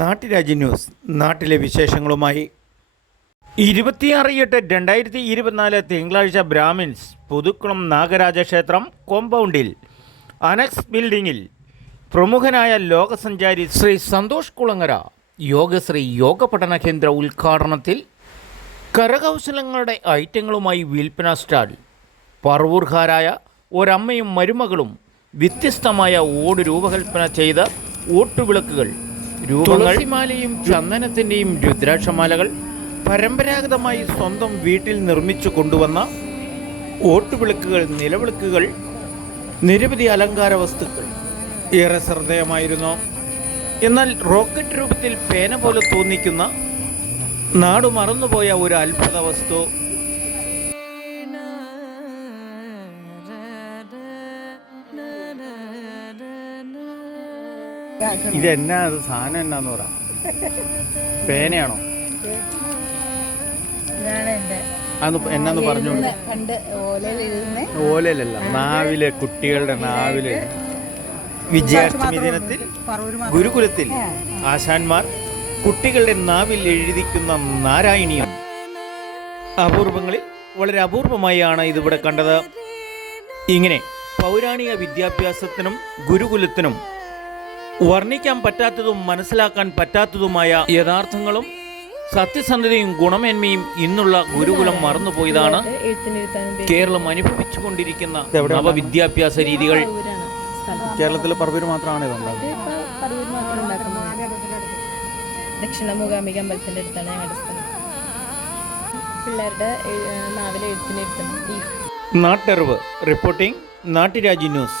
നാട്ടുരാജ്യ news നാട്ടിലെ വിശേഷങ്ങളുമായി 26/8/2024 തിങ്കളാഴ്ച ബ്രാഹ്മിൻസ് പുതുക്കുളം നാഗരാജ ക്ഷേത്രം കോമ്പൗണ്ടിൽ അനക്സ് ബിൽഡിങ്ങിൽ പ്രമുഖനായ ലോകസഞ്ചാരി ശ്രീ സന്തോഷ് കുളങ്ങര യോഗശ്രീ യോഗ പഠന കേന്ദ്ര ഉദ്ഘാടനത്തിൽ കരകൗശലങ്ങളുടെ ഐറ്റങ്ങളുമായി വിൽപ്പന സ്റ്റാൾ. പറവൂർക്കാരായ ഒരമ്മയും മരുമകളും വ്യത്യസ്തമായ ഓട് രൂപകൽപ്പന ചെയ്ത ഓട്ടുവിളക്കുകൾ, തുളസിമാലയും ചന്ദനത്തിൻ്റെയും രുദ്രാക്ഷമാലകൾ, പരമ്പരാഗതമായി സ്വന്തം വീട്ടിൽ നിർമ്മിച്ചു കൊണ്ടുവന്ന ഓട്ടുവിളക്കുകൾ, നിലവിളക്കുകൾ, നിരവധി അലങ്കാര വസ്തുക്കൾ ഏറെ ശ്രദ്ധേയമായിരുന്നു. എന്നാൽ റോക്കറ്റ് രൂപത്തിൽ പേന പോലെ തോന്നിക്കുന്ന നാടു മറന്നുപോയ ഒരു അത്ഭുത വസ്തു. ഇതെന്നാ അത് സാധനം എന്നാന്ന് പറ? പേനയാണോ? എന്നാന്ന് പറഞ്ഞോണ്ട്. ഓലയിലല്ല, നാവിലെ, കുട്ടികളുടെ നാവില് വിജയാഷ്ടമി ദിനത്തിൽ ഗുരുകുലത്തിൽ ആശാന്മാർ കുട്ടികളുടെ നാവിൽ എഴുതിക്കുന്ന നാരായണീയം അപൂർവങ്ങളിൽ വളരെ അപൂർവമായാണ് ഇതിവിടെ കണ്ടത്. ഇങ്ങനെ പൗരാണിക വിദ്യാഭ്യാസത്തിനും ഗുരുകുലത്തിനും വർണ്ണിക്കാൻ പറ്റാത്തതും മനസ്സിലാക്കാൻ പറ്റാത്തതുമായ യഥാർത്ഥങ്ങളും സത്യസന്ധതയും ഗുണമേന്മയും ഇന്നുള്ള ഗുരുകുലം മറന്നുപോയതാണ് കേരളം അനുഭവിച്ചുകൊണ്ടിരിക്കുന്ന നവവിദ്യാഭ്യാസ രീതികൾ. കേരളത്തിൽ പറവൂർ മാത്രമാണ് ഇതുണ്ടാകുന്നത്. ദക്ഷിണ മൂകാംബിക അമ്പലത്തിൻ്റെ അടുത്താണ് ഞങ്ങളുടെ സ്ഥലം. പിള്ളേരുടെ നാവിലെ എഴുത്തിനിരുത്തുന്നത്. നാട്ടറിവ് റിപ്പോർട്ടിംഗ് നാട്ടുരാജ്യ ന്യൂസ്.